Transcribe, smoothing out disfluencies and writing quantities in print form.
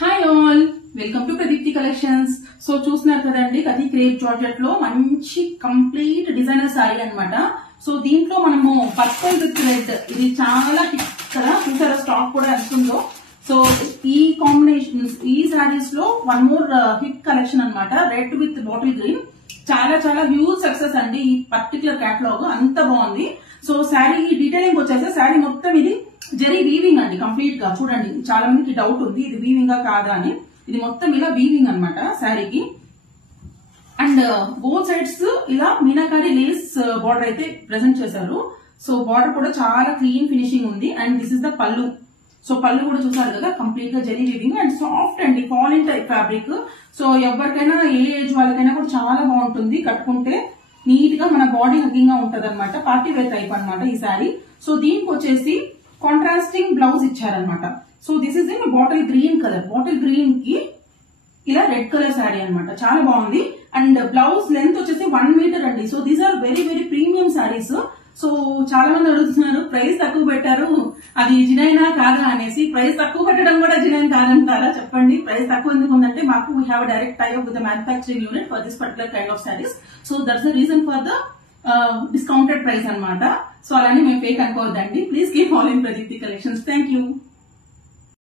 Hi all, welcome to Pradeepti collections. So చూస్తున్నారు కదండి, కథీ crepe georgette లో మంచి కంప్లీట్ డిజైనర్ సారీ అన్నమాట. సో దీంట్లో మనము పర్పుల్ విత్ రెడ్, ఇది చాలా హిట్ కదా, చూసారా స్టాక్ కూడా ఎంతుందో. సో ఈ కాంబినేషన్, ఈ సారీస్ లో వన్ మోర్ హిట్ కలెక్షన్ అన్నమాట, రెడ్ విత్ బాటిల్ గ్రీన్. చాలా చాలా హ్యూజ్ సక్సెస్ అండి ఈ పర్టికులర్ కేటలాగ్, అంత బాగుంది. సో శారీ డీటెయిలింగ్ వచ్చేసి, శారీ మొత్తం ఇది జరీ వీవింగ్ అండి కంప్లీట్ గా. చూడండి, చాలా మందికి డౌట్ ఉంది ఇది వీవింగ్ గా కాదా అని. ఇది మొత్తం ఇలా వీవింగ్ అన్నమాట శారీకి. అండ్ బోత్ సైడ్స్ ఇలా మీనాకారి లేస్ బార్డర్ అయితే ప్రెజెంట్ చేశారు. సో బార్డర్ కూడా చాలా క్లీన్ ఫినిషింగ్ ఉంది. అండ్ దిస్ ఇస్ ద పళ్ళు. సో పళ్ళు కూడా చూసారు కదా, కంప్లీట్ గా జరీ వీవింగ్ అండ్ సాఫ్ట్ అండి, ఫాలిన్ టైప్ ఫ్యాబ్రిక్. సో ఎవరికైనా ఏ ఏజ్ వాళ్ళకైనా కూడా చాలా బాగుంటుంది, కట్టుకుంటే నీట్ గా మన బాడీ హగ్గింగ్ గా ఉంటది అనమాట. పార్టీ వేర్ టైప్ అనమాట ఈ సారీ. సో దీనికి వచ్చేసి కాంట్రాస్టింగ్ బ్లౌజ్ ఇచ్చారనమాట. So this is in bottle green colour, bottle green కి ఇలా రెడ్ కలర్ శారీ అనమాట, చాలా బాగుంది. అండ్ బ్లౌజ్ లెంత్ వచ్చేసి 1 మీటర్ అండి. So these are very very premium saris. So చాలా మంది అడుగుతున్నారు ప్రైస్ తక్కువ పెట్టారు, అది జినైనా కాదా అనేసి. ప్రైస్ తక్కువ పెట్టడం కూడా జినైన్ కాదంటారా చెప్పండి? ప్రైస్ తక్కువ ఎందుకు ఉందంటే, మాకు we have direct tie up with the manufacturing unit for this particular kind of sarees. So that's the reason for the discounted price అనమాట. సో అలానే మేము ఫేక్ అనుకోవద్దండి. Please keep following Pradeepthi collections. Thank you.